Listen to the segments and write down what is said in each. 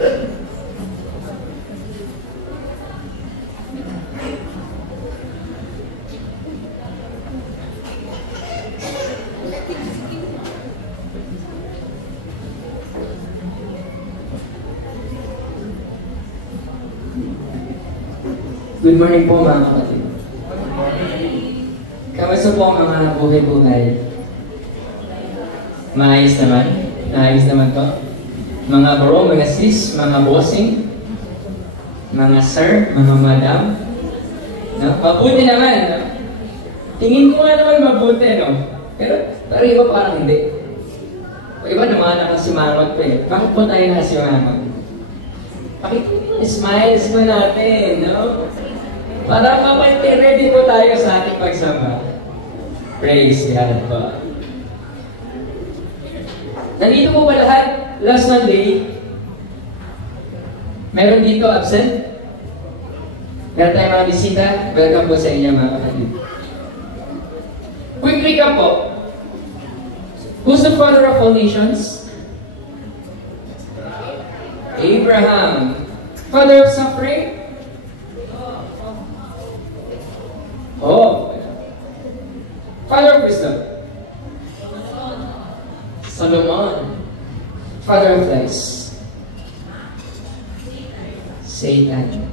Good morning po mga kapatid. Kamusta po ang mga buhay-buhay? Maayos naman? Maayos naman to? Mga bro, mga sis, mga bossing, mga sir, mga madam. No? Mabuti naman. No? Tingin ko nga naman mabuti, no? Pero iba parang hindi. Iba naman nakasimangot pa eh. Bakit po tayo nakasimangot? Smiles mo natin, no? Para ready po tayo sa ating pagsamba. Praise God po. Nandito po ba lahat? Last Sunday, meron dito absent? Meron tayong mga bisita? Welcome po sa inyo mga kapatid. Quick recap po. Who's the father of all nations? Abraham. Father of suffering? Oh. Father of wisdom? Solomon. Father of lies? Satan.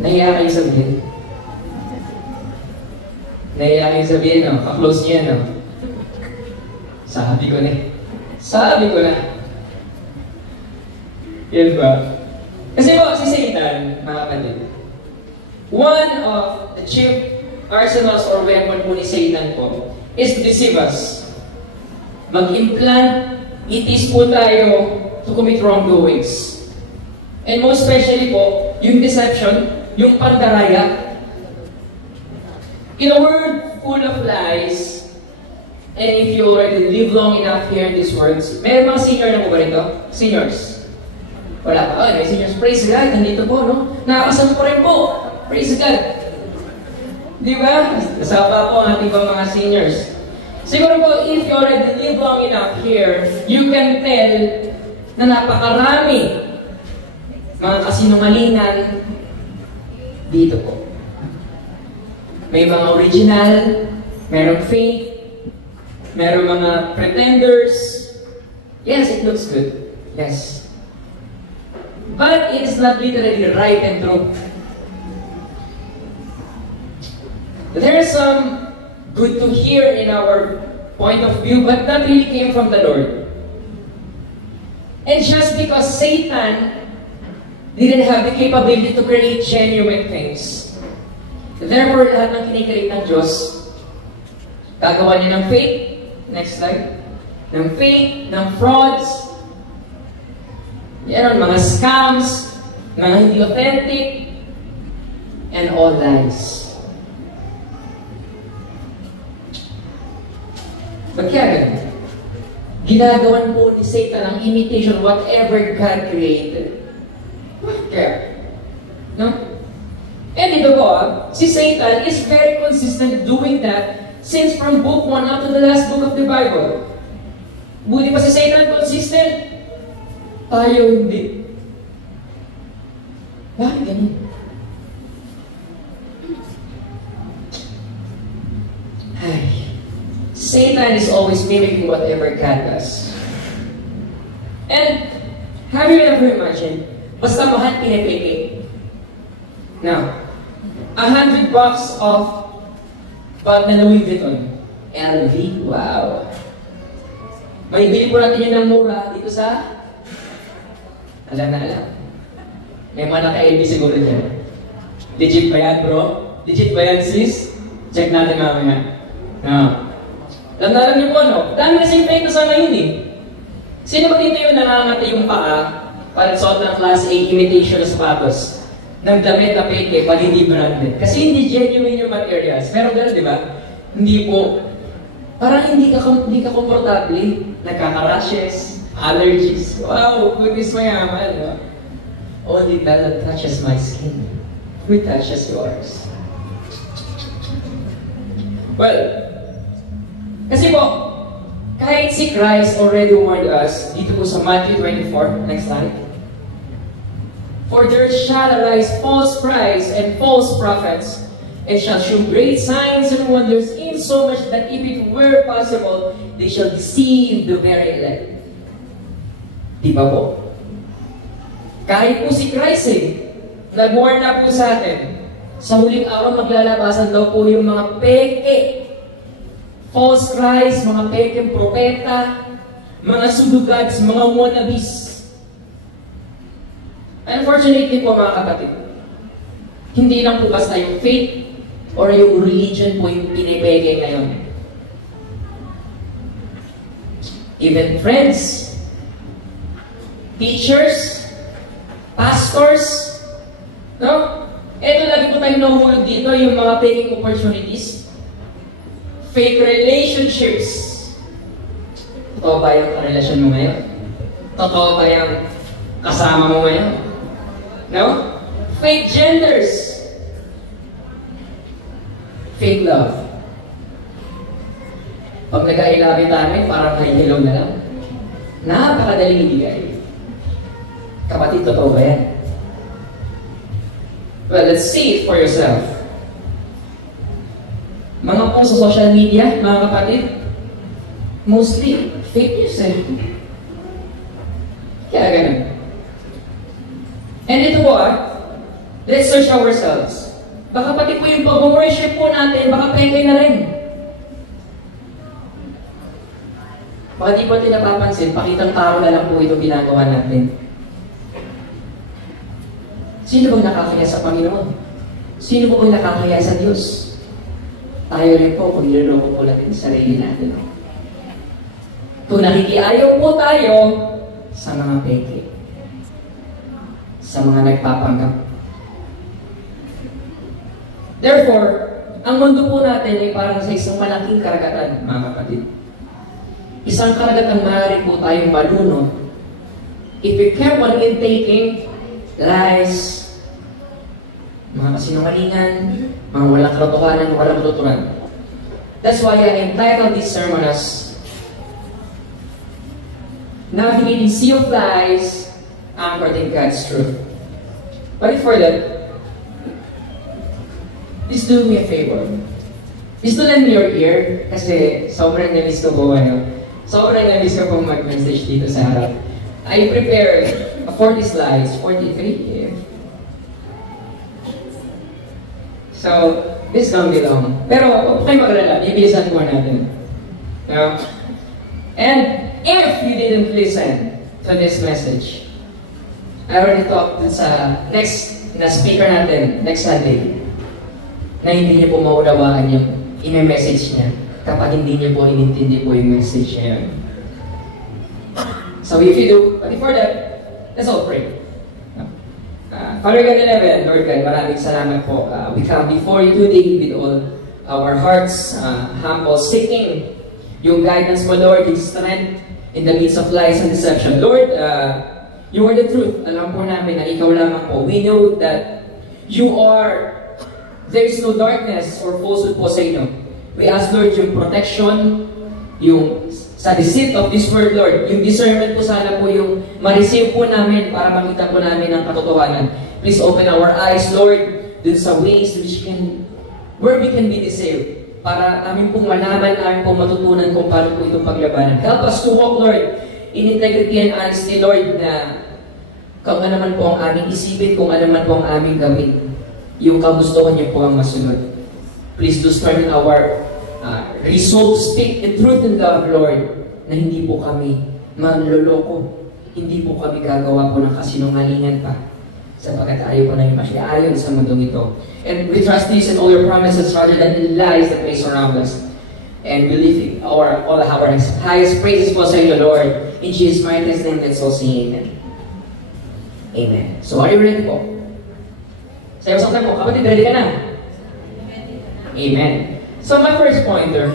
Nahiya kayo sabihin? Nahiya kayo sabihin, no? Ka-close niya, no? Sabi ko na. Sabi ko na. Yan ba? Kasi po, si Satan, mga kapatid, one of the chief arsenals or weapon po ni Satan po is to deceive us. Mag-implant, itis po tayo to commit wrongdoings. And most especially po, yung deception, yung pandaraya. In a world full of lies, and if you already live long enough here in these words, may mga senior na po ba rito? Seniors? Wala pa. Oh, may seniors. Praise God. Nandito po, no? Nakakasama po rin po. Praise God. Di ba? Nasapa po ang ating mga seniors. Siguro po, if you already live long enough here, you can tell na napakarami mga kasinungalingan dito po. May mga original, merong fake, merong mga pretenders. Yes, it looks good. Yes. But it is not literally right and true. There is some good to hear in our point of view, but that really came from the Lord. And just because Satan didn't have the capability to create genuine things, therefore, lahat ng kinikreate ng Diyos, gagawa niya ng fake, next slide, ng fake, ng frauds, yan, mga scams, mga hindi authentic, and all lies. Ba't kaya ganun? Ginagawan po ni Satan ang imitation whatever God created. Kaya, no? And ito po, si Satan is very consistent doing that since from book 1 up to the last book of the Bible. Buti pa si Satan consistent? Tayo hindi. Bakit ganun? Ay. Satan is always mimicking whatever God does. And have you ever imagined, basta mahal pinipili. Now, $100 of bag na Louis Vuitton. LV, wow. May bili po natin yun ng mura dito sa... Alam na alam. May mga naka-LV siguro dyan. Legit ba yan, bro? Legit ba yan, sis? Check natin mamaya. No. Alam niyo po, no? Dami kasing fake na sa ngayon eh. Sino ba dito yung nangangati yung paa para suot ng Class A imitation na sapatos? Ng damit na fake eh, pag hindi branded. Kasi hindi genuine yung materials. Pero gano'n, di ba? Hindi po. Parang hindi ka komportable. Nagkaka-rashes, allergies. Wow, goodness mayaman, no? Only that touches my skin. Who touches yours? Well, kasi po, kahit si Christ already warned us, dito po sa Matthew 24, next slide. For there shall arise false Christs and false prophets, and shall show great signs and wonders, insomuch that if it were possible, they shall deceive the very elect. Di ba po? Kahit po si Christ nag-warn na po sa atin, sa huling araw maglalabasan daw po yung mga peke, false Christ, mga pekeng propeta, mga sudugads, mga wannabes. Unfortunately po mga kapatid, hindi lang po basta yung faith or yung religion po yung pinipeke ngayon. Even friends, teachers, pastors, no? Ito lagi po tayo nahuhulog dito, yung mga peking opportunities, fake relationships. Totoo ba yung relasyon mo ngayon? Totoo ba yung kasama mo ngayon? No? Fake genders. Fake love. Pag nag-ailabi tayo, parang hello na lang. Napakadaling ibigay. Kapatid, totoo ba yan? Well, let's see it for yourself. Mga post sa social media, mga kapatid, mostly fake news Kaya ganun. And ito po let's search ourselves. Baka pati po yung pag-worship po natin, baka peke na rin. Baka di po natin napapansin, pakitang tao na lang po ito ginagawa natin. Sino bang nakakaya sa Panginoon? Sino bang nakakaya sa Diyos? Tayo rin po kung niloloko po natin sa sarili natin. Kung nakikiayaw po tayo sa mga peke, sa mga nagpapanggap. Therefore, ang mundo po natin ay parang sa isang malaking karagatan, mga kapatid. Isang karagatan maaari po tayong malunod if we kept on intaking lies, mga kasinungalingan, mga walang katotohanan, walang tuturan. That's why I entitled this sermon as Navigating Sea of Lies, Anchored in God's Truth. But before that, please do me a favor. Please do lend me your ear, kasi sobrang na-miss ko po sobrang na-miss ko pong mag-message dito sa harap. I prepared 40 slides, 43 here. So, this is gonna be long. Pero, huwag kayo mag-alala, bibilisan po natin. And if you didn't listen to this message, I already talked sa next na speaker natin, next Sunday, na hindi niyo po maunawaan yung i-message niya kapag hindi niyo po inintindi po yung message niya. So if you do, but before that, let's all pray. Father God in heaven, Lord God, maraming salamat po. We come before you today with all our hearts humble, seeking yung guidance mo, Lord, yung strength in the midst of lies and deception. Lord, you are the truth. Alam po namin na ikaw lamang po. We know that there is no darkness or falsehood po sa inyo. We ask, Lord, yung protection, yung sa deceit of this word, Lord, yung discernment po sana po yung ma-receive po namin para makita po namin ang katotohanan. Please open our eyes, Lord, dun sa ways where we can be deceived. Para namin pong malaman, namin pong matutunan kung paano po itong paglabanan. Help us to walk, Lord, in integrity and honesty, Lord, na kung ano man po ang aming isipin, kung ano man po ang aming gawin, yung kagustuhan niyo po ang masunod. Please do strengthen our resolve to speak the truth in love, Lord, na hindi po kami manloloko, hindi po kami gagawa po ng kasinungalingan pa, sapagkat ayaw po na yung makiayon sa mundong ito. And we trust this and all your promises rather than the lies that may surround us. And we lift all our highest praises po sa iyo, Lord. In Jesus' mighty name, let's all sing amen. Amen. So are you ready po? Sayo sa po, kapatid, ready ka na? Amen. So my first pointer,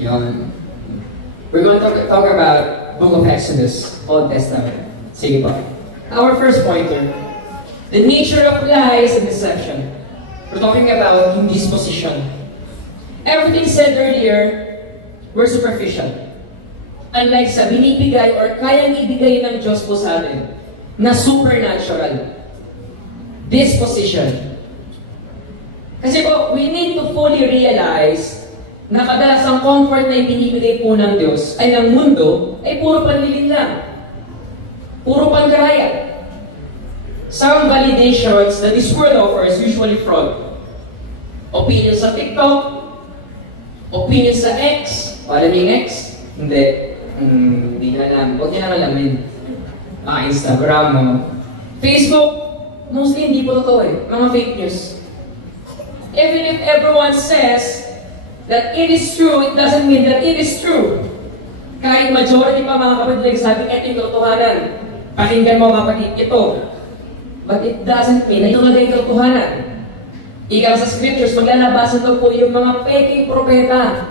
we're going to talk about Book of Exodus, Old Testament. Sige po. Our first pointer, the nature of lies and deception. We're talking about indisposition. Everything said earlier were superficial. Unlike sa binibigay or kayang ibigay ng Diyos po sa atin na supernatural disposition. Kasi po, we need to fully realize na kadalasang comfort na ibinibigay po ng Diyos ay ng mundo ay puro panlilin lang. Puro panggaya. Some validations that this world offers usually fraud. Opinion sa TikTok, opinion sa X. Alam niyo yung X? Hindi na alam. Huwag niya lang alamin. Instagram, Facebook, mostly hindi po totoo eh. Mga fake news. Even if everyone says that it is true, it doesn't mean that it is true. Kahit majority pa mga kapatid nagsabi, ito yung totohanan. Pakinggan mo kapatid, ito. But it doesn't mean na ito talaga yung totohanan. Ikaw sa scriptures, maglalabasan daw po yung mga peking propeta.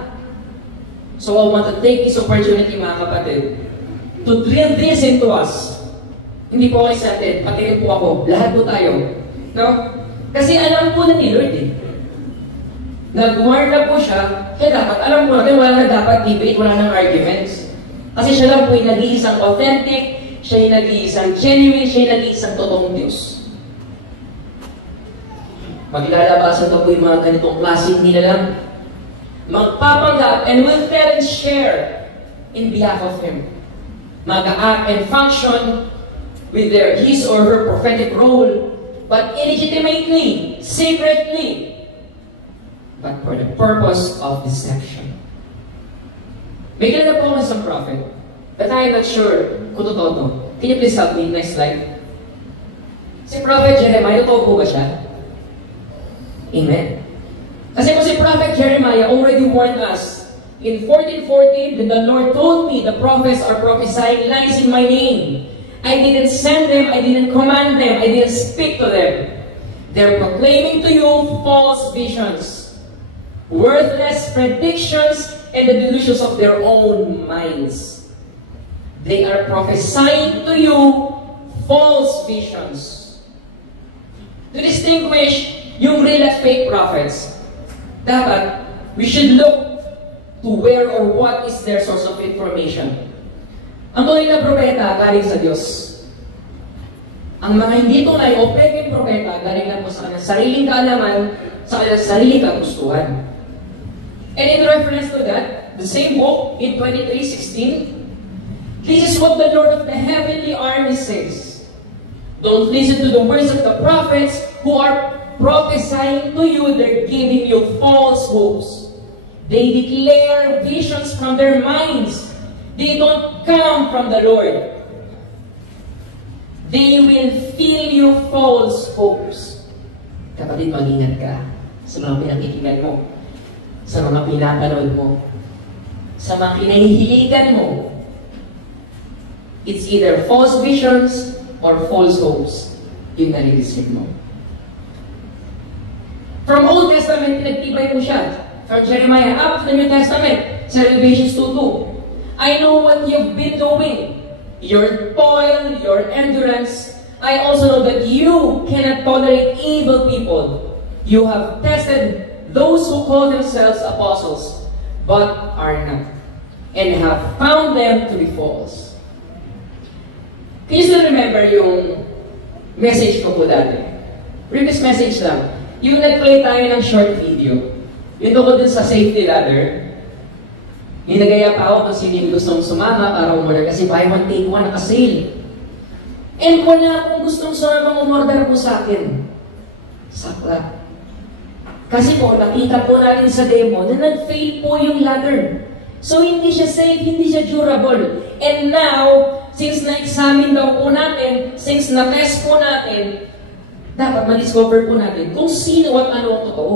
So I want to take this opportunity mga kapatid to drill this into us. Hindi po kayo sa atin, pati rin po ako, lahat po tayo. No? Kasi alam po na ni Lord eh. Nag-warn na po siya, kaya dapat alam po natin wala na dapat debate, wala nang arguments. Kasi siya lang po yung nag-iisang authentic, siya yung nag-iisang genuine, siya yung nag-iisang totoong Diyos. Maglalabasan na po yung mga ganitong klase, hindi na lang magpapanggap and will tell and share in behalf of Him. Mag-act and function with his or her prophetic role, but illegitimately, secretly, but for the purpose of deception. May kilala po ako isang prophet, but I am not sure kung totoo to. Can you please help me? Next slide. Si Prophet Jeremiah, totoo po ba siya? Amen. Kasi po si Prophet Jeremiah already warned us in 14:14, when the Lord told me the prophets are prophesying lies in my name. I didn't send them, I didn't command them, I didn't speak to them. They're proclaiming to you false visions, worthless predictions, and the delusions of their own minds. They are prophesying to you false visions. To distinguish yung real at fake prophets, dapat we should look to where or what is their source of information. Ang tunay na propeta galing sa Diyos. Ang mga hindi tunay o peking propeta galing lang po sa kanyang sariling kaalaman, sa kanyang sariling kagustuhan. And in reference to that, the same book in 23:16, this is what the Lord of the heavenly army says. Don't listen to the words of the prophets who are prophesying to you, they're giving you false hopes. They declare visions from their minds. They don't come from the Lord. They will fill you false hopes. Kapatid, mag-ingat ka sa mga pinakikinggan mo, sa mga pinapanood mo, sa mga kinahihiligan mo. It's either false visions or false hopes yung nare-receive mo. From Old Testament, pinagtibay mo siya. From Jeremiah up to the New Testament, sa Revelations 2:2. I know what you've been doing. Your toil, your endurance. I also know that you cannot tolerate evil people. You have tested those who call themselves apostles, but are not, and have found them to be false. Can you still remember yung message ko po dati? Previous message lang. Yung nag-play tayo ng short video. Yung tungkol dun sa safety ladder. Ninagaya pa ako kung sino gustong sumama para umorder kasi buy one take one naka-sale. And wala akong gustong sumama umorder po sa akin. Sakla. Kasi po, nakita po natin sa demo na nag-fail po yung ladder. So hindi siya safe, hindi siya durable. And now, since na-examine daw po natin, since na-test po natin, dapat ma-discover po natin kung sino at ano ang totoo.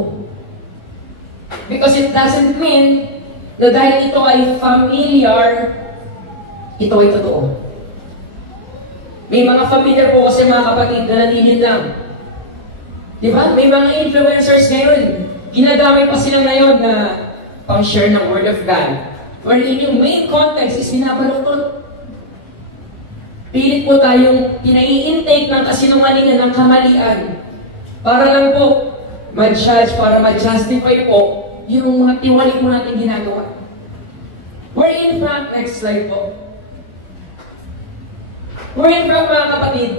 Because it doesn't mean na dahil ito ay familiar, ito ay totoo. May mga familiar po kasi mga kapatid na nalilin lang. Diba? May mga influencers ngayon, ginagamit pa sila ngayon na pang-share ng Word of God. Wherein yung main context is pinabaluktot. Pilit po tayong pinai-intake ng kasinungalingan, ng kamalian. Para lang po, ma-judge, para ma-justify po yung mga tiwali po natin ginagawa. Wherein next slide po. Where in fact, mga kapatid,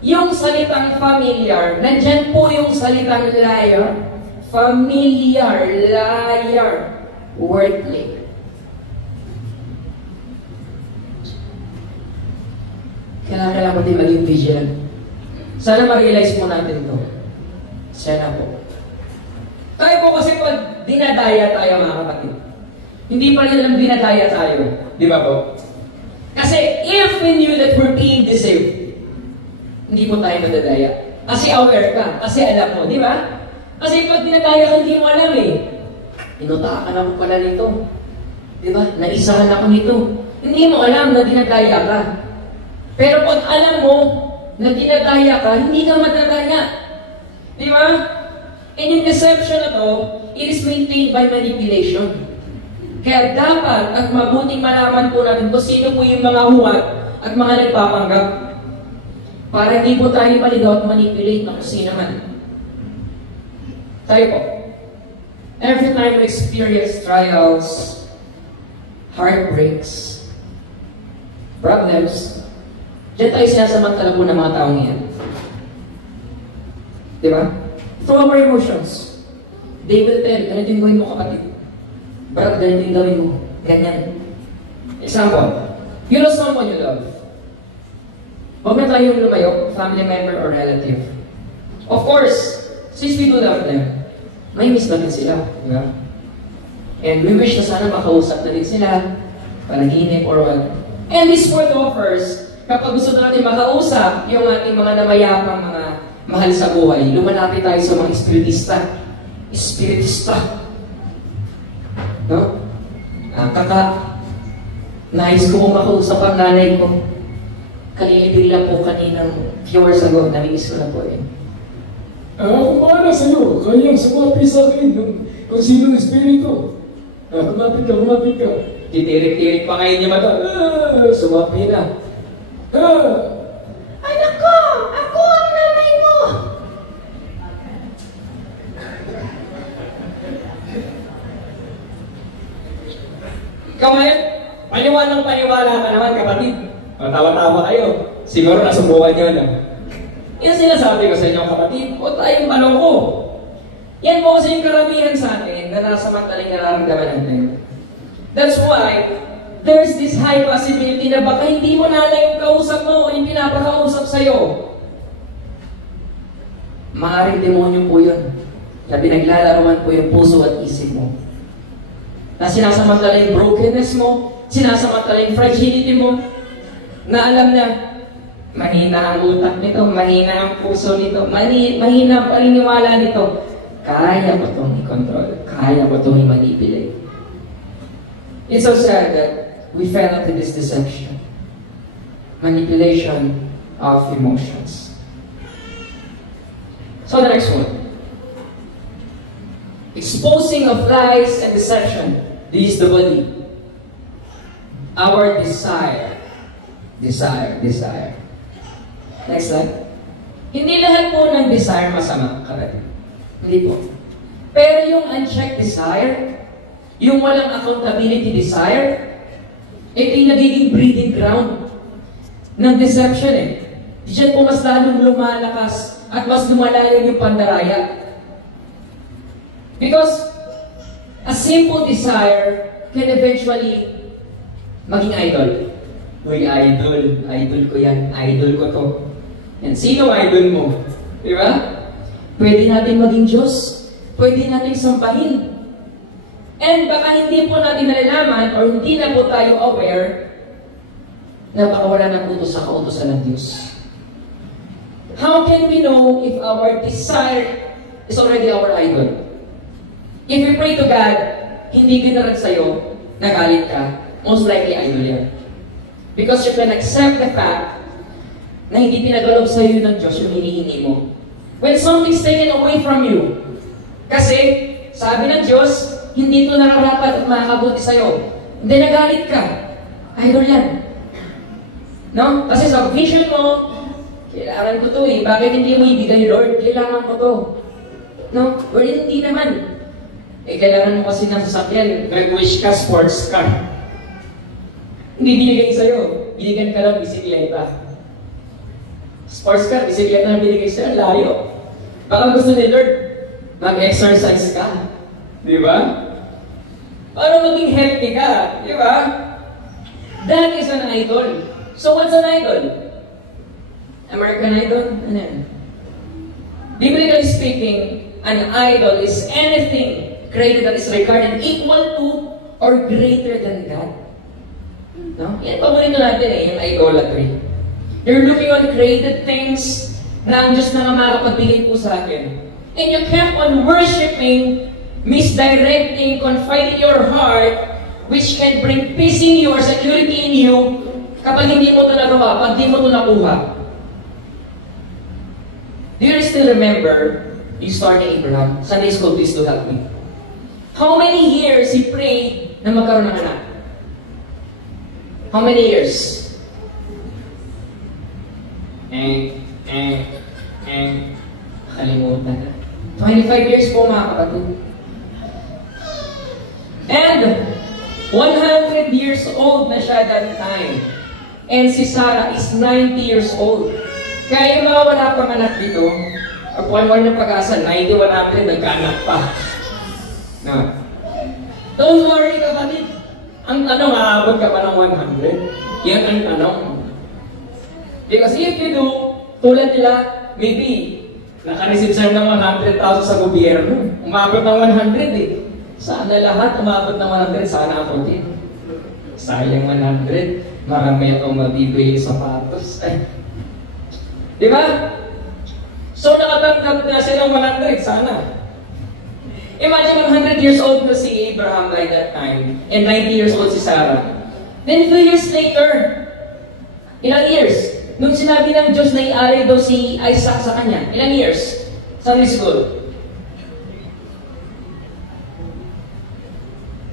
yung salitang familiar, nandyan po yung salitang liar, familiar, liar, worldly. Kailangan po din maging vigilant. Sana ma-realize po natin ito. Sana po. Tayo po kasi pag dinadaya tayo, mga kapatid, hindi pa rin alam dinadaya tayo. Di ba po? Kasi if we knew that we're being deceived, hindi po tayo madadaya. Kasi aware ka. Kasi alam mo. Di ba? Kasi pag dinadaya ka, hindi mo alam eh. Inutakan ako pala nito. Di ba? Naisahan ako nito. Hindi mo alam na dinadaya ka. Pero pag alam mo na dinadaya ka, hindi ka madadaya. Di ba? And yung deception na to, it is maintained by manipulation. Kaya dapat at mabuting malaman po natin kung sino po yung mga huwad at mga nagpapanggap. Para hindi po tayo maligaw at manipulate na kung sino man. Tayo po. Every time we experience trials, heartbreaks, problems, diyan tayo sinasamantala po ng mga taong yan. Di ba? Through our emotions, they will tell, ganito yung gawin mo kapatid. Brad, ganito yung gawin mo. Ganyan. Example, you love someone you love. Huwag na tayong lumayo, family member or relative. Of course, since we do love them, may miss natin sila. Di ba? And we wish na sana makausap na din sila, panaginip or what. And this word offers, kapag gusto natin makausap yung ating mga namayapang mga mahal sa buhay, lumalapit tayo sa mga espiritista. Espiritista. No? Nais ko po makausap ang nanay ko. Kalilibig lang po kaninang few hours ago, namiss ko na po eh. Kumana sa'yo, kanyang sumapi sa akin kung sino ang espiritu. Kumapit ka. Titirik-tirik pa ngayon niya mata. Sumapi na. Anak ko! Ako ang nanay mo! Ikaw ngayon, paniwala ka naman kapatid. Tawa-tawa kayo. Siguro nasubukan nyo na. Yan sinasabi ko sa inyo kapatid, huwag tayong maloko. Yan po kasi yung karamihan sa atin na nasa mantaling nararamdaman natin. That's why, there's this high possibility na baka hindi mo na yung kausap mo o yung pinapakausap sa'yo. Maaaring demonyo po yun na pinaglalaroan po yung puso at isip mo. Na sinasamantala yung brokenness mo, sinasamantala yung fragility mo, na alam na mahina ang utak nito, mahina ang puso nito, mahina ang paniniwala nito. Kaya mo itong i-control, kaya mo itong i-manipulate. It's so sad that we fell into this deception. Manipulation of emotions. So the next one. Exposing of lies and deception. This is the body. Our desire. Desire. Next slide. Hindi lahat po ng desire masama, kapatid. Hindi po. Pero yung unchecked desire, yung walang accountability desire, ito yung nagiging breeding ground ng deception eh. Diyan po mas lalong lumalakas at mas lumalayo yung pandaraya. Because a simple desire can eventually maging idol. Uy, idol ko yan, idol ko to. Yan, sino idol mo? Di ba? Pwede natin maging Diyos. Pwede natin sampahin. And baka hindi po natin nalalaman or hindi na po tayo aware na baka wala na utos sa kautosan ng Diyos. How can we know if our desire is already our idol? If we pray to God, hindi ginarad sa'yo, nagalit ka, most likely idol yan. Because you can accept the fact na hindi pinagalob sa'yo ng Diyos yung hinihingi mo. When something's taken away from you, kasi sabi ng Diyos, hindi ito nakarapat at makakabuti sa'yo. Hindi nagalit ka. Idol yan. No? Kasi sa vision mo, kailangan ko to eh. Bakit hindi mo ibigay, Lord? Kailangan ko to. No? Or hindi naman. Eh, kailangan mo kasi ng sasakyan. Nag-wish ka, sports car. Hindi binigay sa'yo. Binigyan ka lang bisikleta. Sports car, bisikleta na binigay sa'yo. Layo. Baka gusto ni Lord, mag-exercise ka. Di ba? Para maging healthy ka. Di ba? That is an idol. So what's an idol? American Idol? Ano yan? Biblically speaking, an idol is anything created that is regarded equal to or greater than God. No? Yan paborito natin yung idolatry. You're looking on created things na ang Diyos na nga makapagbigay po sa akin. And you kept on worshiping, misdirecting, confiding your heart, which can bring peace in you or security in you kapag hindi mo ito nagawa, pag hindi mo ito nakuha. Do you still remember you starting Abraham? Sunday school, please do help me. How many years he prayed na magkaroon ng anak? How many years? Kalimutan na. 25 years po mga kapatid. And 100 years old na siya that time. And si Sarah is 90 years old. Kaya yung mga wala pang anak dito, pagkuhan ng pag-asa, 90, 100, nagkaanak pa. No. Don't worry kapatid. Ang tanong, aabot ka pa ng 100? Yan ang tanong. Because if you do, tulad nila, maybe, naka-receive sa'yo ng 100,000 sa gobyerno. Umabot ng 100 eh. Sana lahat umabot ng 100, sana ako din. Sayang 100, marami akong mabibili sapatos. Di ba? So nakatanggap na silang 100, sana. Imagine 100 years old na si Abraham by that time, and 90 years old si Sarah. Then 2 years later, ilang years? Nung sinabi ng Diyos na i-alay daw si Isaac sa kanya, ilang years? Sunday school.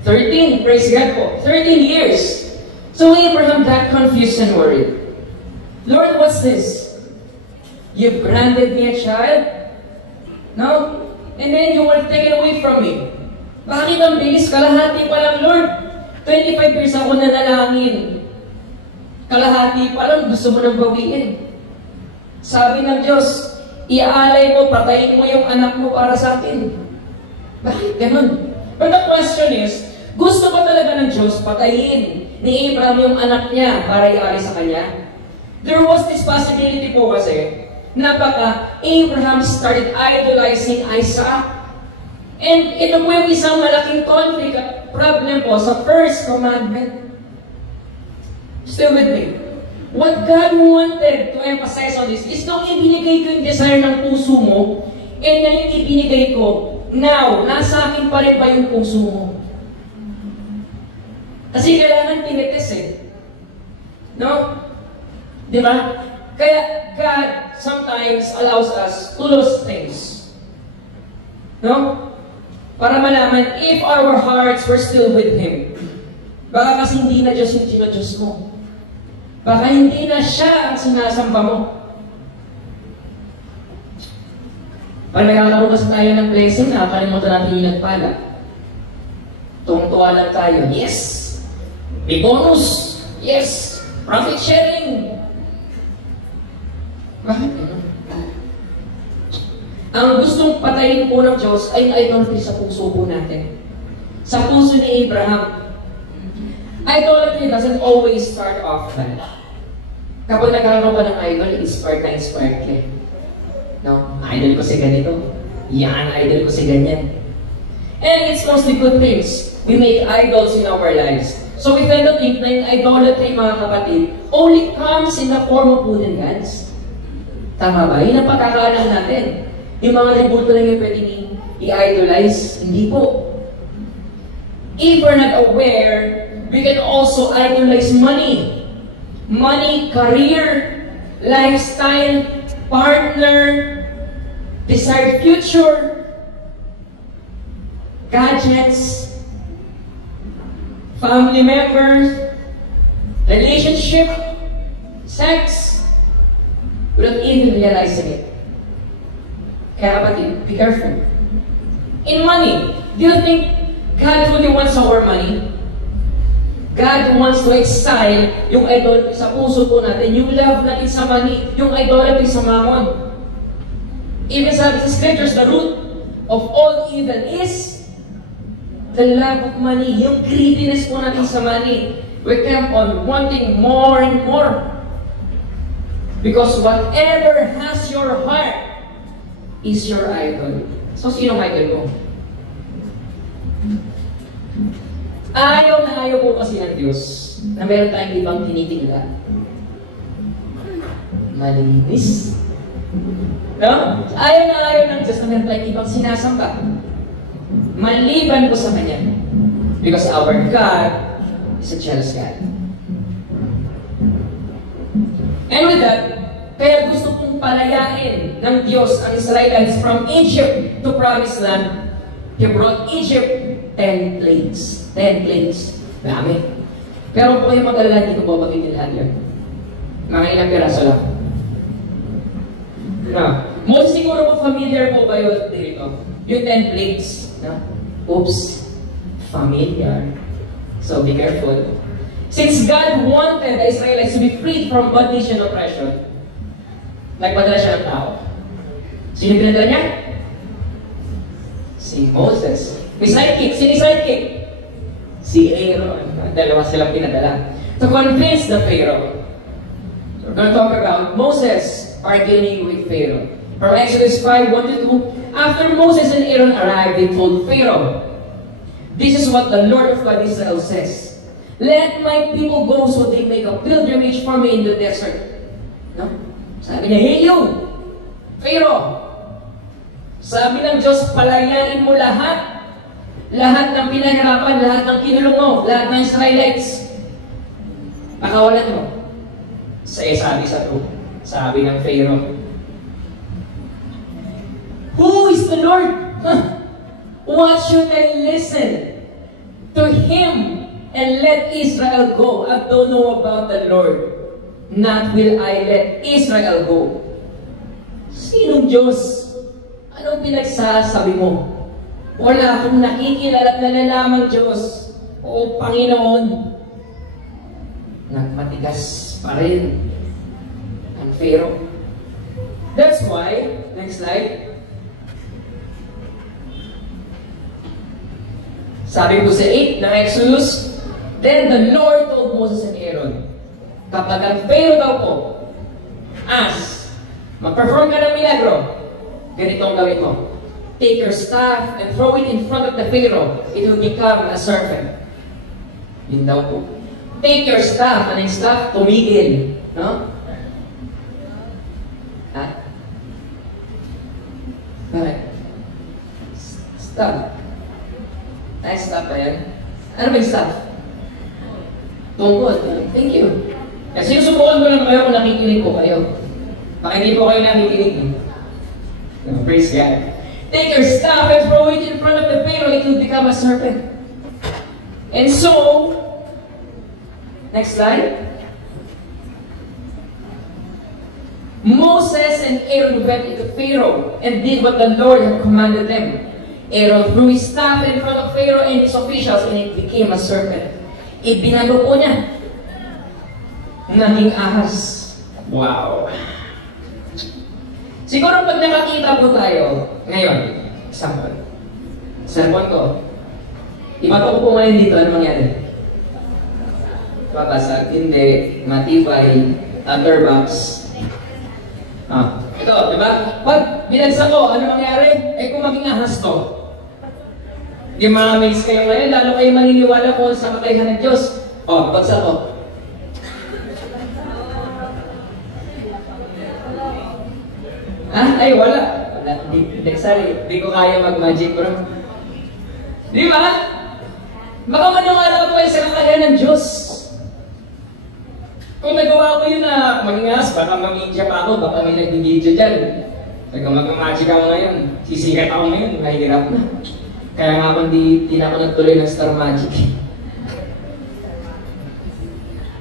13, praise God po. 13 years. So Abraham got confused and worried. Lord, what's this? You've granted me a child? No? And then you will take it away from me. Bakit ang bilis? Kalahati pa lang, Lord. 25 years ako nanalangin. Kalahati pa lang, gusto mo nang bawiin. Sabi ng Diyos, iaalay mo, patayin mo yung anak mo para sa akin. Bakit ganun? But the question is, gusto ba talaga ng Diyos patayin ni Abraham yung anak niya para iaalay sa kanya? There was this possibility po kasi, napaka Abraham started idolizing Isaac. And ito po yung isang malaking conflict at problem po sa first commandment. Still with me. What God wanted to emphasize on this is nung ibinigay ko yung desire ng puso mo, and ngayon ibinigay ko, now, nasa akin pa rin ba yung puso mo? Kasi kailangan tinitis eh. No? Di ba? Kaya God sometimes allows us to lose things. No? Para malaman if our hearts were still with Him. Baka kasi hindi na Diyos yung Diyos mo. Baka hindi na siya ang sinasamba mo. Pag nagkakaroon kasi tayo ng blessing, nakakalimutan natin yung nagpala. Tuwang-tuwa lang tayo. Yes! May bonus! Yes! Profit sharing! Bakit ganun? Ang gustong patayin po ng Diyos ay idolatry sa puso po natin. Sa puso ni Abraham. Idolatry doesn't always start off bad. Kapag nagkaroon ka ng idol, inspired ka. No? Idol ko si ganito. Yan, idol ko si ganyan. And it's mostly good things. We make idols in our lives. So we tend to think na yung idolatry, mga kapatid, only comes in the form of wooden gods. Tama ba? Yun ang pagkakaalam natin. Yung mga tributo lang yung pwedeng i-idolize. Hindi po. If we're not aware, we can also idolize money. Money, career, lifestyle, partner, desired future, gadgets, family members, relationship, sex, without even realizing it. Kaya kapatid, be careful. In money, do you think God truly wants our money? God wants to exile yung idolatry sa puso po natin, yung love natin sa money, yung idolatry sa mammon. Even sabi sa scriptures, the root of all evil is the love of money, yung greediness po natin sa money. We keep on wanting more and more. Because whatever has your heart is your idol. So, sino ang idol mo? Ayaw na ayaw po kasi ng Diyos na meron tayong ibang tinitingala. Malinis. No? Ayaw na ayaw ng Diyos na meron tayong ibang sinasamba. Maliban po sa Kanya. Because our God is a jealous God. And with that, kaya gusto kong palayain ng Diyos ang Israelites from Egypt to Promised Land. He brought Egypt 10 plagues. 10 plagues. Dami. Pero kung kayo mag-alala, hindi ko babagitin lahat yun. Mga ilang piraso lang. No. Most siguro po familiar po ba yun dito? Yung 10 plagues. No? Oops. Familiar. So be careful. Since God wanted the Israelites to be freed from bondage and oppression, nagpadala siya ng tao. Sino pinadala niya? Si Moses. May sidekick. Sino yung sidekick? Si Aaron. Dalawa silang pinadala. To convince the Pharaoh. So we're going to talk about Moses arguing with Pharaoh. From Exodus 5:1-2, after Moses and Aaron arrived, they told Pharaoh, "This is what the Lord of God Israel says. Let my people go so they make a pilgrimage for me in the desert." No? Sabi niya, "Hey you, Pharaoh, sabi ng Diyos, palayain mo lahat ng pinahirapan, lahat ng kinulong mo, lahat ng Israelites. Pakawalan mo." Sabi sa to, sabi ng Pharaoh, "Who is the Lord? What should I listen to Him and let Israel go? I don't know about the Lord. Not will I let Israel go." Sinong Diyos? Anong pinagsasabi mo? Wala akong nakikilala at nalalamang Diyos. O Panginoon. Nagmatigas pa rin ang Pharaoh. That's why, next slide. Sabi po sa 8 ng Exodus, "Then the Lord told Moses and Aaron, kapag ang Pharaoh daw po, mag-perform ka ng milagro, ganito ang gawin mo. Take your staff and throw it in front of the Pharaoh. It will become a serpent." Yun daw po. Take your staff. Ano yung staff? Tumigil. No? Ha? Bakit? Stop. Ay, stop ba yan? Ano ba yung stop? Tungkol. Thank you. Kasi susubukan ko lang kayo kung nakikinig ko kayo. Baka hindi po kayo nakikinig. Praise God. Take your staff and throw it in front of the Pharaoh, it will become a serpent. And so, next slide. Moses and Aaron went into Pharaoh and did what the Lord had commanded them. Aaron threw his staff in front of Pharaoh and his officials, and it became a serpent. Ibinago po niya. Naging ahas. Wow. Siguro pag nakakita po tayo, ngayon, example, cellphone ko, ibato ko po ngayon dito, ano mangyari? Babasag, hindi, matibay, box. Ito, di ba? Pag binagsak ko, ano mangyari? Kung maging ahas to. Di ma-amaze kayo ngayon, lalo kayo maniniwala ko sa kakayahan ng Diyos. Bagsak ko. Ay, wala. Sorry, di ko kaya mag-magic, bro. Di ba? Baka maniwala ko kayo sa kakayahan ng Diyos. Kung nagawa ko yun na mangingas, baka mag-India pa ako, baka may nag-video dyan. Mag-magic ako ngayon. Sisikat ako ngayon, mahirap na. Kaya nga kung di na ako nagtuloy ng Star Magic.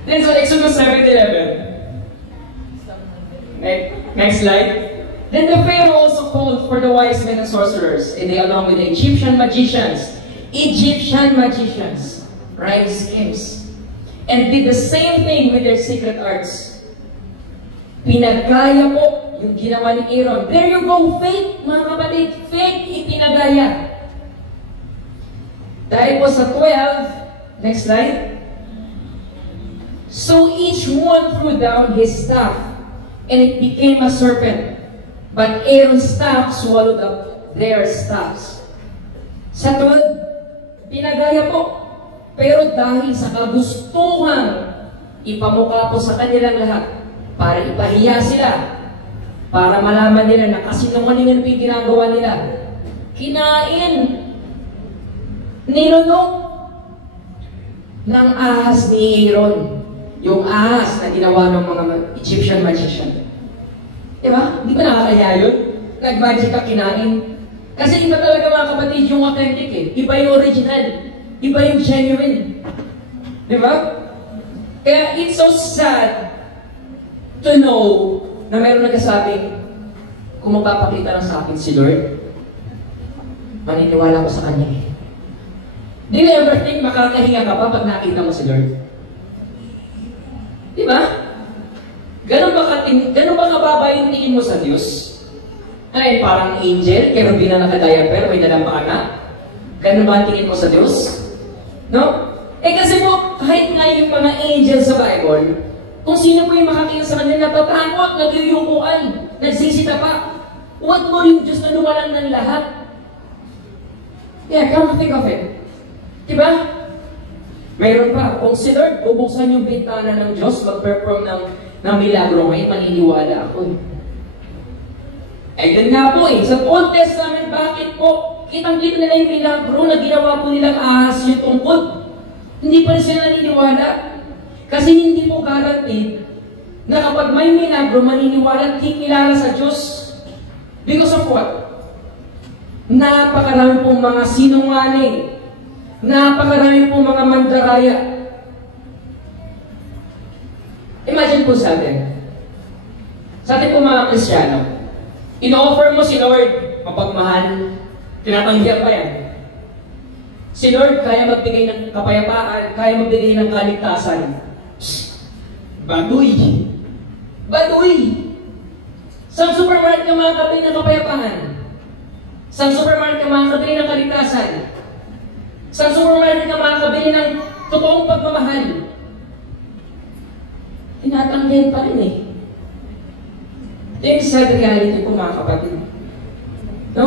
Then sa Exodus 7:11. Next slide. Then the Pharaoh also called for the wise men and sorcerers, and they along with the Egyptian magicians, right schemes. and did the same thing with their secret arts. Pinagaya po yung ginawa ni Aaron. There you go, fake, mga kapatid. Fake, ipinagaya. Dahil po sa 12, next slide. So each one threw down his staff, and it became a serpent. But Aaron's staff swallowed up their staffs. Sa 12, pinagaya po. Pero dahil sa kagustuhan, ipamukha po sa kanilang lahat para ipahiya sila, para malaman nila na kasinungalingan po yung ginagawa nila. Kinain, nilunok ng ahas ni Aaron. Yung ahas na ginawa ng mga Egyptian magician. Diba? Di ba nakakaya yun? Nag-magic ka, kinain. Kasi iba talaga mga kapatid yung authentic eh. Iba yung original. Iba yung genuine. Diba? Kaya it's so sad to know na meron nagkasabing, kung magpapakita lang sa akin si Lord, maniniwala ko sa Kanya eh. Di ba ever think makakahinga ka pa pag nakita mo si Lord? Diba? Ganun ba kababa yung tingin mo sa Diyos? Ay, parang angel, kerubin na naka-diaper, may dalang anak. Ganun ba ang tingin mo sa Diyos? No? Eh kasi po, kahit nga yung mga angel sa Bible, kung sino po yung makakita sa kanila, natatakot, nagyuyukuan, nagsisita pa. What more yung Diyos na lumalang ng lahat? Yeah, come to think of it. Diba? Mayroon pa, kung si Lord, bubuksan yung bintana ng Diyos, mag-perform ng milagro, may maniniwala ako. Eh, yun nga po eh. Sa Old Testament, bakit po? Kitang-kita nila yung milagro na ginawa po nilang ahas yung tungkod. Hindi pa rin sila naniniwala. Kasi hindi po guaranteed na kapag may milagro, maniniwala at kikilala sa Diyos. Because of what? Napakarami pong mga sinungaling. Napakarami pong mga mandaraya. Imagine po sa atin. Sa atin po mga Kristiyano, ino-offer mo si Lord, mapagmahal, tinatanggihan pa yan. Si Lord kaya magbigay ng kapayapaan, kaya magbigay ng kaligtasan. Baduy! Baduy! Sa supermarket ka makakabili ng kapayapaan. Sa supermarket ka makakabili ng kaligtasan. Sa supermarket ka makakabili ng totoong pagmamahal. Tinatanggihan pa rin eh. Yung sad reality po mga kapatid. No?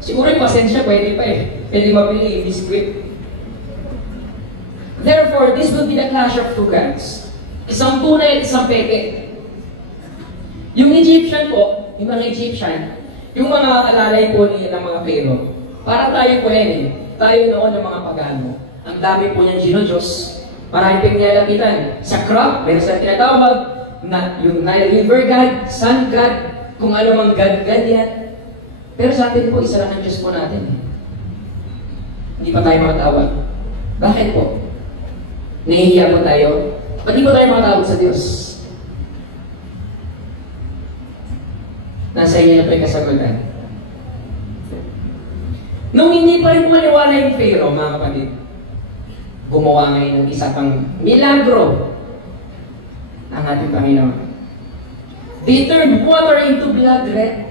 Siguro yung pasensya, pwede pa eh. Pwede mabili, biskuit. Therefore, this will be the clash of two gods. Isang tunay at isang peke. Yung Egyptian po, yung mga Egyptian, yung mga alalay po ng mga Pharaoh, para tayo po yan eh. Tayo noon ng mga pagano. Ang dami po niyang Diyos. Marami pang nilalapitan. Sa crop, meron sa tinatawag na yung Nile River God, Sun God, kung ano mang God yan. Pero sa atin po, isa lang ang Diyos po natin. Hindi pa tayo makatawag. Bakit po? Nahihiya po tayo. Ba't di po tayo makatawag sa Diyos? Nasa inyo na po yung kasagutan. Nung hindi pa rin maniwala yung Pharaoh, mga kapatid, gumawa ngayon ng isa pang milagro ang ating Panginoon. They turned water into blood red.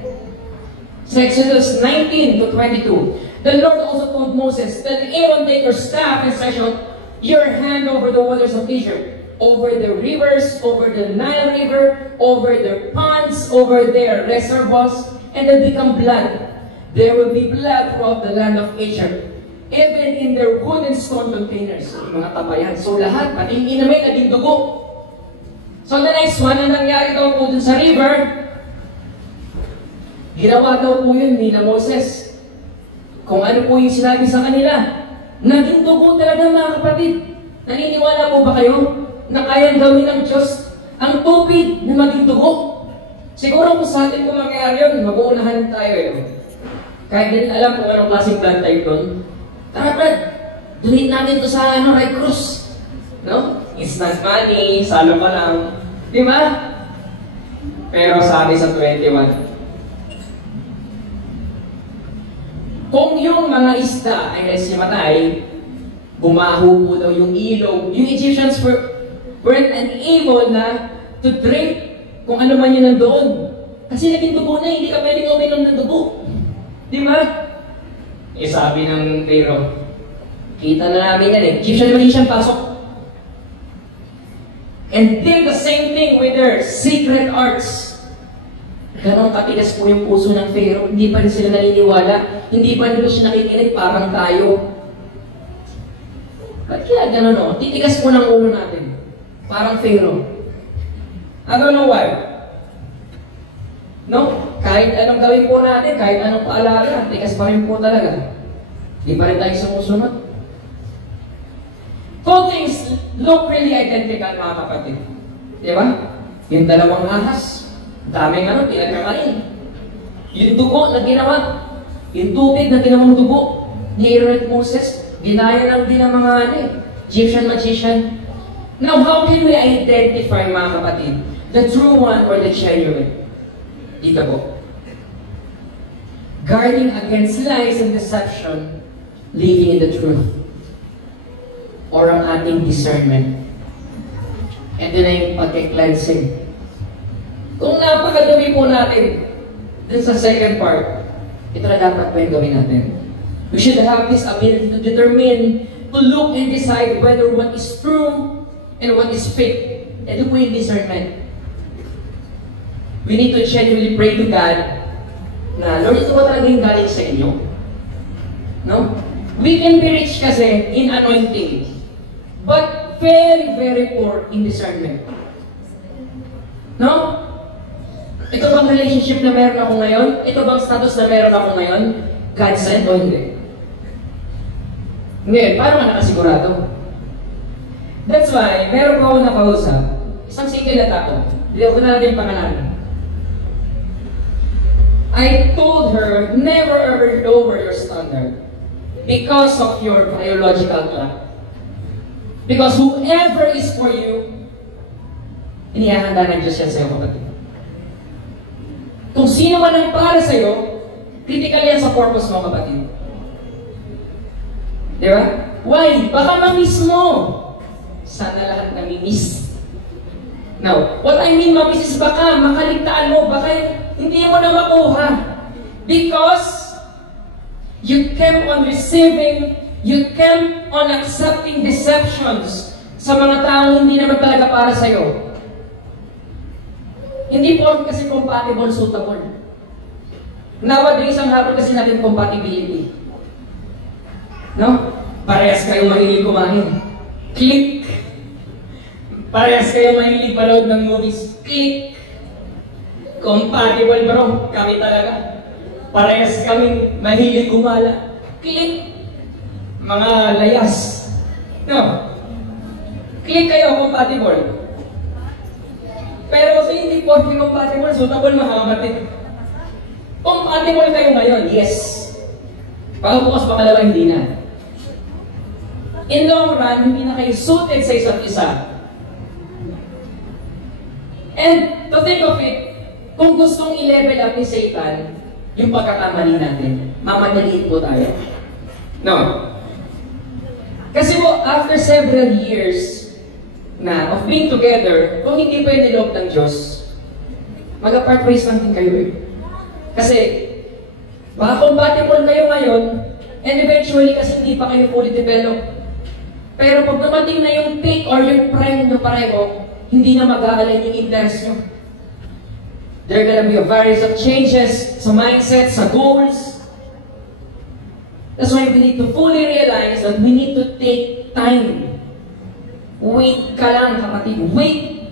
Sa Exodus 19 to 22, the Lord also told Moses, "Then Aaron take your staff and stretch out your hand over the waters of Egypt, over the rivers, over the Nile River, over their ponds, over their reservoirs, and they become blood. There will be blood throughout the land of Egypt, even in their wood and stone containers." Mga tabayan. So lahat, pati yung inamin, naging dugo. So the next one, ang nangyari daw po dun sa river, ginawa daw po yun ni na Moses. Kung ano po yung sinabi sa kanila, naging dugo talaga mga kapatid. Naniniwala po ba kayo na kayang gawin ng Diyos ang tubig na maging dugo? Siguro kung sa atin po mangyayari yun, mag-uunahan tayo yun. Kahit din alam kung anong klaseng blood type nun. Tara Brad, donate natin to sa Red Cross. No? Instant money, salo ka lang. Di ba? Pero sabi sa 21, kung yung mga isda ay nagsimatay, Humaho po daw yung ilog. Yung Egyptians weren't unable na to drink kung ano man yun nandoon. Kasi naging dugo na, hindi ka pwedeng uminom ng dugo. Di ba? Eh sabi ng Pharaoh, kita na namin yan eh. Egyptian magician, pasok. And did the same thing with their secret arts. Ganon katigas po yung puso ng Pharaoh. Hindi pa rin sila naniniwala. Hindi pa rin siya nakikinig, parang tayo. Ba't kaya ganon o? Titigas po ng ulo natin. Parang Pharaoh. I don't know why. No? Kahit anong gawin po natin, kahit anong paalala, tigas pa rin po talaga. Hindi pa rin tayo sumusunod. Two things look really identical, mga kapatid. Di ba? Yung dalawang ahas, daming pinagkakain. Yung dugo na ginawa, yung tubig na ginawang dugo, ni Aaron at Moses, ginaya lang din ng mga Egyptian magician. Now, how can we identify, mga kapatid, the true one or the genuine? Dito po. Guarding against lies and deception, living in the truth. Or ang ating discernment. And then ay yung pagka-cleansing. Kung napakadumi po natin, dun sa second part, ito na dapat po yung gawin natin. We should have this ability to determine, to look and decide whether what is true and what is fake. Ito po yung discernment. We need to genuinely pray to God na, Lord, ito ba talaga yung galing sa inyo? No? We can be rich kasi in anointing, but very, very poor in discernment. No? Ito bang relationship na meron ako ngayon? Ito bang status na meron ako ngayon? God sent o hindi? Ngayon, paano ka nakasigurado? That's why, meron ko ako nakausap, isang single na tao. Hindi ako na natin pangalan. I told her, never ever lower your standard because of your biological clock. Because whoever is for you, inihahanda ng Diyos yan sa'yo, kapatid. Kung sino man ang para sa'yo, critical yan sa purpose mo, kapatid. Di ba? Why? Baka ma-miss mo. Sana lahat nami-miss. Now, what I mean ma-miss is baka makaligtaan mo, baka hindi mo na makuha. Because you kept on receiving, you kept on accepting deceptions sa mga taong hindi naman talaga para sa'yo. Hindi po kasi compatible, suitable. Nowadays, ang hapon kasi natin compatibility. No? Parehas kayo mahilig kumain. Click! Parehas kayo mahilig panood ng movies. Click! Compatible bro, kami talaga. Parehas kami mahilig gumala. Click! Mga layas. No? Click kayo, compatible. Pero kasi hindi po compatible, suitable, mga kapatid. Compatible kayo ngayon, yes. Pagbukas pakalawa, hindi na. In long run, hindi na kayo suited sa isa't isa. And to think of it, kung gustong i-level up ni Satan, yung pagkakamali natin, mamadaliin po tayo. No. Kasi po, after several years na of being together, kung hindi pa yung niloob ng Diyos, mag-apart ways lang din kayo eh. Kasi, baka compatible kayo ngayon, and eventually kasi hindi pa kayo fully developed. Pero pag dumating na yung peak or yung prime nyo pareho, hindi na mag-aalay yung interest nyo. There are gonna be a variety of changes sa mindset, sa goals. That's why we need to fully realize that we need to take time. Wait ka lang, kapatid. Wait!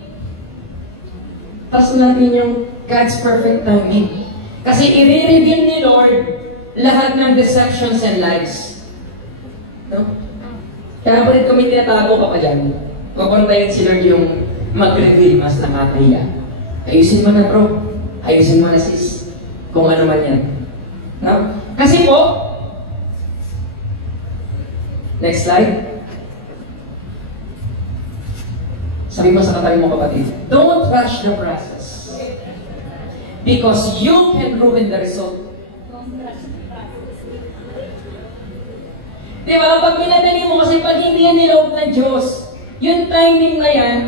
Tapos natin yung God's perfect timing. Kasi i-reveal ni Lord lahat ng deceptions and lies. No? Kaya pa rin kami tinatago ka pa dyan. Papuntayin si Lord yung mag-reveal, mas nakakaya. Ayusin mo na bro. Ayusin mo na sis. Kung ano man yan. No? Kasi po, next slide. Sabi mo sa katabi mo, kapatid, don't rush the process. Because you can ruin the result. Di ba? Pag minadali mo kasi pag hindi yan niloob ng Diyos, yung timing na yan,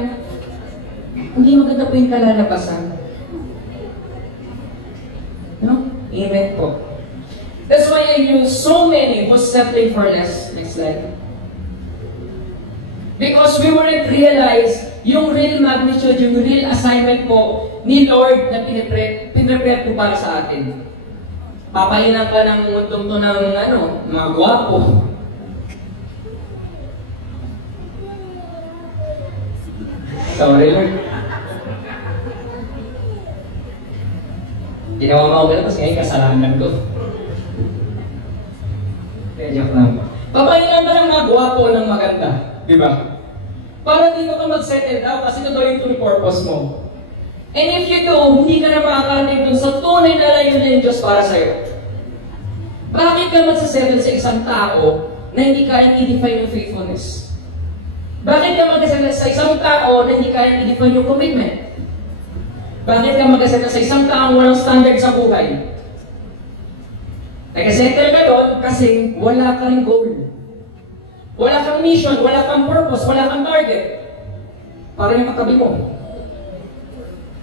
hindi maganda po yung kalalabasan. No? Amen po. That's why I use so many who settling for less. Next slide. Because we wouldn't realize yung real magnitude, yung real assignment po ni Lord na pinrepare po para sa atin. Papainan ka ng mundong to ng mga gwapo. Sorry, Lord. Ginawa mo ako kasi ngayon kasalanan ko. Joke lang. Papainan ka ng mga gwapo ng maganda. Di ba? Para dito ka mag-settle down kasi ito yung purpose mo. And if you do, hindi ka na makakarating dun sa tunay na layunin ng Diyos para sa'yo. Bakit ka magsasettle sa isang tao na hindi kaya i-define yung faithfulness? Bakit ka magsasettle sa isang tao na hindi kaya i-define yung commitment? Bakit ka magsasettle sa isang tao walang standard sa buhay? Nag-settle ka doon kasi wala ka rin goal. Wala kang mission, wala kang purpose, wala kang target. Parang yung katabi mo.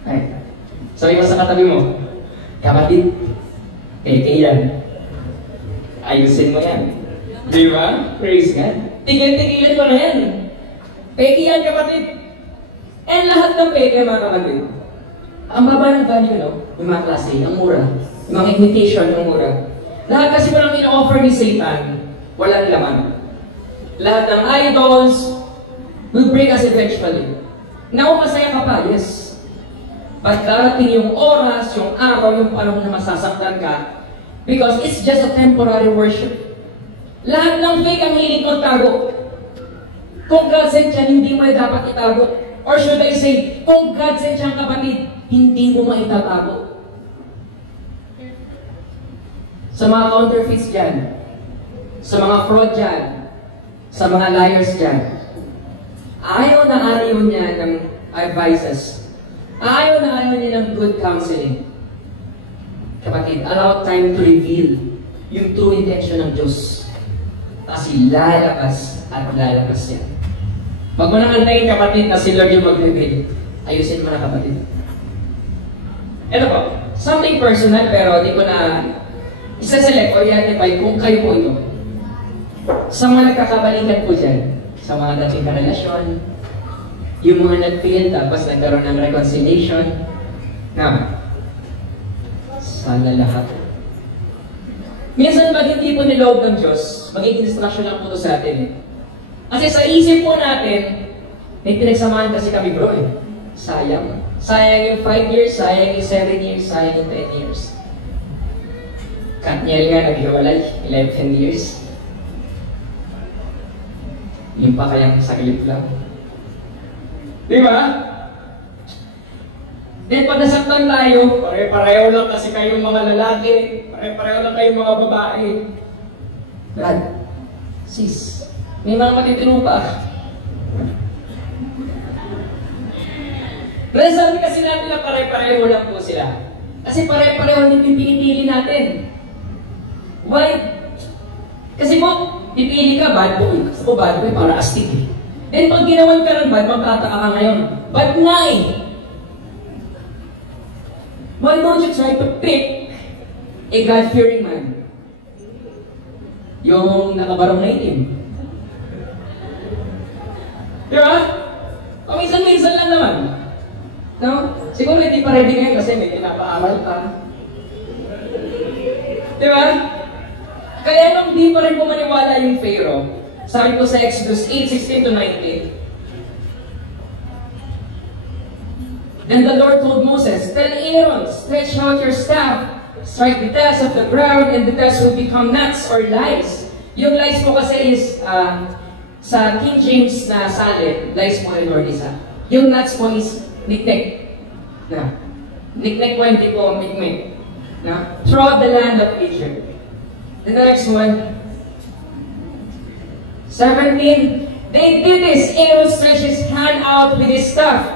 Ay, sabi mo sa katabi mo, kapatid, kay yan. Ayusin mo yan. Di ba? Praise God. Tigil-tigilan mo na yan. Peke yan, kapatid. And lahat ng peke, mga kapatid. Ang baba ng value, no? Yung mga klase, ang mura. Yung mga invitation, ang mura. Lahat kasi walang ino-offer ni Satan, walang laman. Lahat ng idols will break us eventually. Now, masaya ka pa, yes. But darating yung oras, yung araw, yung panahon na masasaktan ka because it's just a temporary worship. Lahat ng fake ang hilig magtago. Kung God sent yan, hindi mo dapat itago. Or should I say, kung God sent yan, kapatid, hindi mo maitatago. Sa mga counterfeits dyan, sa mga fraud dyan, sa mga liars dyan, ayaw na ayaw niya ng advices. Ayaw na ayaw niya ng good counseling. Kapatid, allow time to reveal yung true intention ng Diyos. Kasi lalabas at lalabas yan. Pag mo nang antayin, kapatid, na si Lord yung mag-reveal, ayusin mo na, kapatid. Ito po, something personal pero di ko na isa-select or i-identify kung kayo po ito. Sa mga nagkakabalikan po dyan, sa mga dating karelasyon, yung mga nag-fail tapos nagkaroon ng reconciliation, na sana lahat. Minsan pag hindi po niloob ng Diyos, magiging distraction lang po ito sa atin. Kasi sa isip po natin, may pinagsamahan kasi kami bro eh. Sayang. Sayang yung 5 years, sayang yung 7 years, sayang yung 10 years. Katniel nga naghiwalay, 11 years. Yung pa kayang saglit lang. Di ba? Then pag nasaktan tayo, pare-pareho lang kasi kayong mga lalaki, pare-pareho lang kayong mga babae. Brad, sis, may mga matitino pa. Nasabi kasi natin na pare-pareho lang po sila. Kasi pare-pareho din pinipili natin. Why? Kasi po, pipili ka, bad boy. Kasi po, bad boy para astig eh. Then pag ginawan ka ng bad, magtataka ka ngayon. Bad nga eh. Why don't you try to pick a God-fearing man? Yung nakabarong na itim. Diba? Paminsan-minsan lang naman. No? Siguro hindi pa ready ngayon kasi may pinapaaral ka. Diba? Kaya nung di pa rin pumaniwala yung Pharaoh, sabi ko sa Exodus 8:16 to 19, Then the Lord told Moses, Tell Aaron, stretch out your staff, strike the dust of the ground, and the dust will become nuts or lice. Yung lice po kasi is, sa King James na salad, lice po rin Lord isa. Yung nuts po is niknek. Na. Niknek po hindi po mikmek. Na. Throughout the land of Egypt. Then the next one, 17, they did this. Aaron stretched his hand out with his staff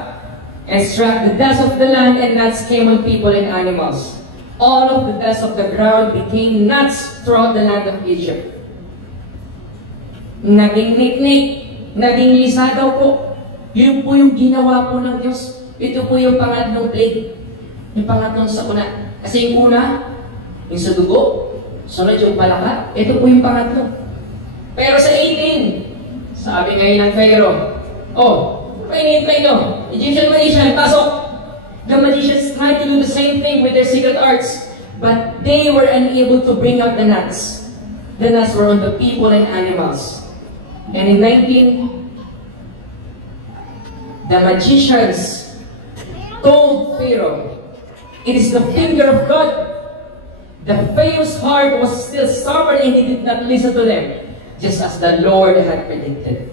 and struck the dust of the land, and nuts came on people and animals. All of the dust of the ground became nuts throughout the land of Egypt. naging niknik, naging lisagaw po. Yun po yung ginawa po ng Diyos. Ito po yung pangatlong plague. Yung pangatlong sakuna. Kasi yung una, yung sa dugo, sunod yung palaka. Ito po yung pangatlo. Pero sa 18, sabi ngayon ng Pharaoh, painit nyo. Egyptian magician, pasok. The magicians tried to do the same thing with their secret arts, but they were unable to bring out the nuts. The nuts were on the people and animals. And in 19, the magicians told Pharaoh, it is the finger of God. The Pharaoh's heart was still stubborn and he did not listen to them, just as the Lord had predicted.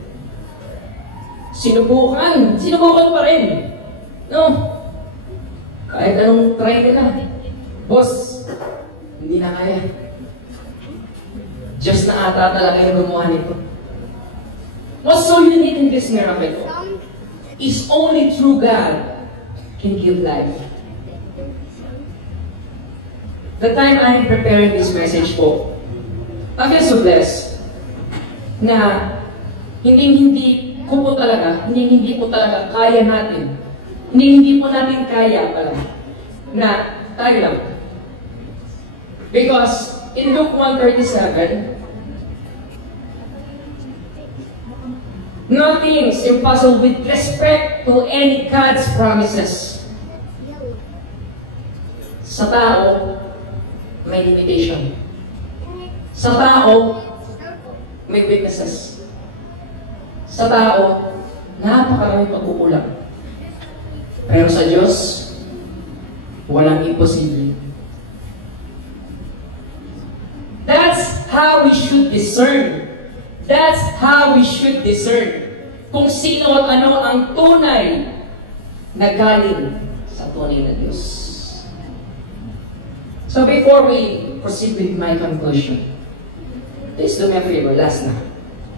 Sinubukan pa rin. No? Kahit anong try nila. Boss, hindi na kaya. Diyos na ata talaga yung gumawa nito. What's so unique in this miracle is only true God can give life. The time I'm preparing this message po, I feel so blessed na hindi ko talaga kaya natin. Hindi po natin kaya pala na tayo lang. Because in Luke 1:37, nothing is impossible with respect to any God's promises. Sa tao, may limitation. Sa tao, may weaknesses. Sa tao, napakaraming pagkukulang. Pero sa Diyos, walang imposible. That's how we should discern. That's how we should discern kung sino at ano ang tunay na galing sa tunay na Diyos. So before we proceed with my conclusion, please do me a favor, last na.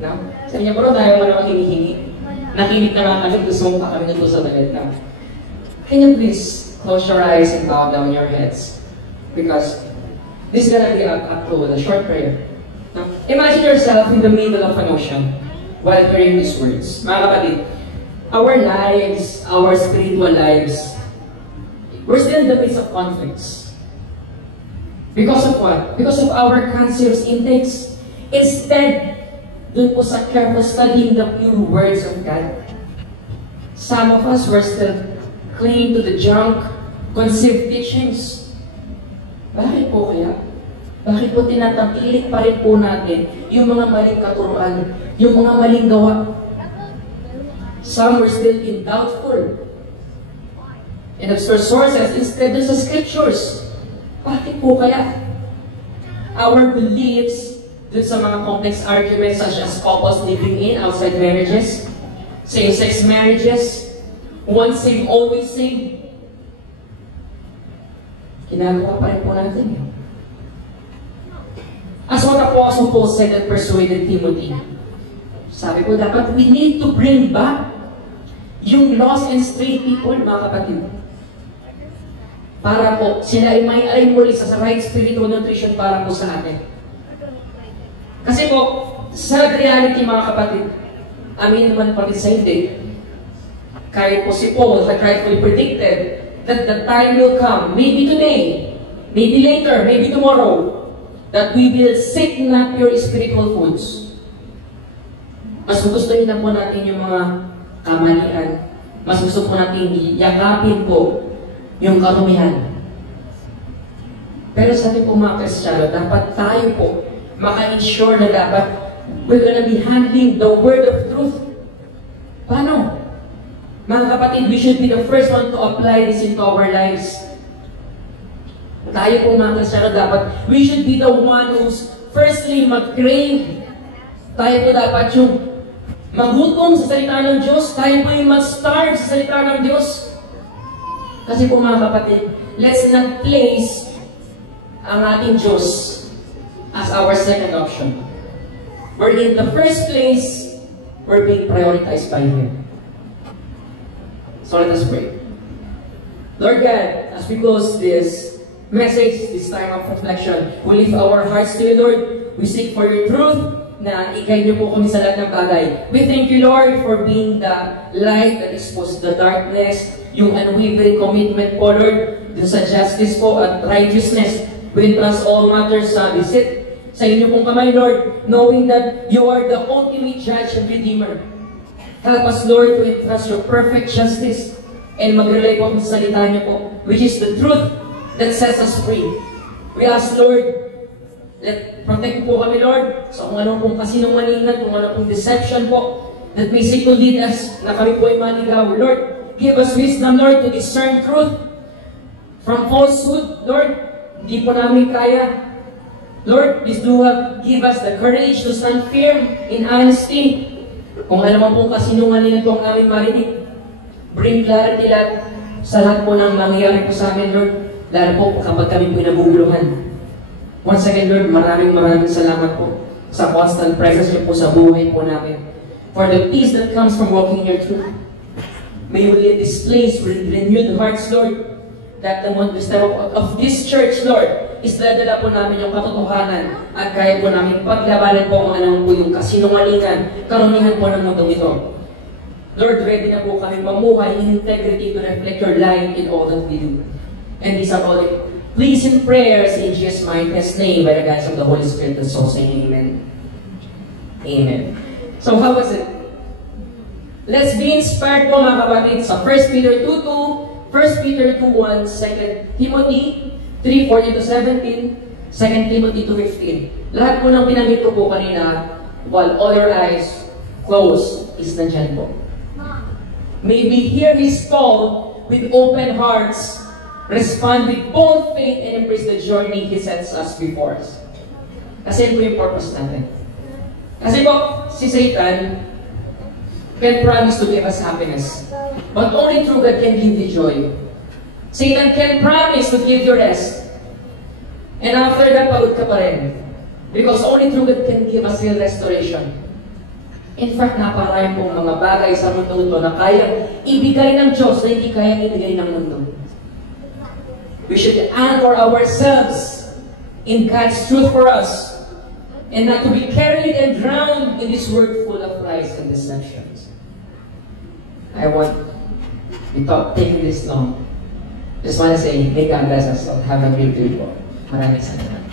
No? Sabi niya, bro, tayo mo naman hinihingi. Nakinig na nga kami, gusto mo pa kami nito sa talit na. Can you please close your eyes and bow down your heads? Because this is gonna be up to a short prayer. Now, imagine yourself in the middle of an ocean while hearing these words. Mga kapatid, our lives, our spiritual lives, we're still in the midst of conflicts. Because of what? Because of our cancerous intakes. Instead, dun po sa careful studying the pure words of God. Some of us were still clinging to the junk, conceived teachings. Bakit po kaya? Bakit po tinatangkilik pa rin po natin yung mga maling katuruan, yung mga maling gawa? Some were still in doubtful and obscure sources instead of the scriptures. Bakit po kaya? Our beliefs dun sa mga complex arguments such as couples living in outside marriages, same-sex marriages, once saved, always saved, ginagawa pa rin po natin. As what Apostle Paul said and persuaded Timothy, sabi ko, dapat we need to bring back yung lost and strayed people, mga kapatid. Para po, sila ay may aray muli sa right spiritual nutrition para po sa atin. Kasi po, sa reality, mga kapatid, amin naman pa rin sa hindi. Kahit po si Paul had rightfully predicted that the time will come, maybe today, maybe later, maybe tomorrow, that we will seek not pure spiritual foods. Mas gusto na po natin yung mga kamalian. Mas gusto po natin yakapin po yung karumihan. Pero sa ating po mga Kristiyano, dapat tayo po maka-ensure na dapat we're gonna be handling the word of truth. Paano? Mga kapatid, we should be the first one to apply this into our lives. Tayo po mga Kristiyano, dapat we should be the one who's firstly mag-crave. Tayo po dapat yung maghutom sa salita ng Diyos. Tayo po yung mag-starve sa salita ng Diyos. Kasi po mga kapatid, let's not place ang ating Diyos as our second option. We're in the first place, we're being prioritized by Him. So let us pray. Lord God, as we close this message, this time of reflection, we lift our hearts to you, Lord. We seek for your truth. na i-guide niyo po kami sa lahat ng bagay. We thank you, Lord, for being the light that exposes the darkness, yung unwavering commitment po, Lord, dun sa justice po at righteousness. We entrust all matters sa visit sa inyo pong kamay, Lord, knowing that you are the ultimate judge and redeemer. Help us, Lord, to entrust your perfect justice and mag-rely po sa salita niyo po, which is the truth that sets us free. We ask, Lord, protect po kami, Lord, sa kung anong pong kasinungalingan, kung anong pong deception po, that may seek to lead us, na kami po ay maligaw. Lord, give us wisdom, Lord, to discern truth from falsehood. Lord, hindi po namin kaya. Lord, please give us the courage to stand firm in honesty. Kung alam mo pong kasinungalingan po ang aming marinig, bring clarity lahat sa lahat po ng nangyayari po sa amin, Lord. Lalo po kapag kami po nabubuluhan. Once again, Lord, maraming salamat po sa constant presence niyo po sa buhay po namin. For the peace that comes from walking your truth. May you live this place with renewed hearts, Lord. That the step of this church, Lord, is dadala po namin yung katotohanan at kaya po namin paglabanan po kung ano po yung kasinungalingan, karamihan po ng mundong ito. Lord, ready na po kami mamuhay in integrity to reflect your light in all that we do. And these are all please in prayers in Jesus' mightiest name by the guidance of the Holy Spirit and so saying amen. Amen. So how was it? Let's be inspired po mga kapatid sa 1 Peter 2:2, 1 Peter 2:1, 2 Timothy 3:14-17, 2 Timothy 2:15. Lahat po ng pinanggit ko po kanina, while all your eyes closed, is nandyan po. May we hear His call with open hearts, respond with bold faith, and embrace the journey He sets us before us. Kasi po yung purpose natin. Kasi po, si Satan can promise to give us happiness. But only through God can give you joy. Satan can promise to give you rest. And after that, pagod ka pa rin. Because only through God can give us real restoration. In fact, napakarami pong mga bagay sa mundo ito na kayang ibigay ng Diyos na hindi kayang ibigay ng mundo. We should anchor ourselves in God's truth for us and not to be carried and drowned in this world full of lies and deceptions. I want, without taking this long, just want to say, may God bless us all. Have a great day po. Maraming salamat.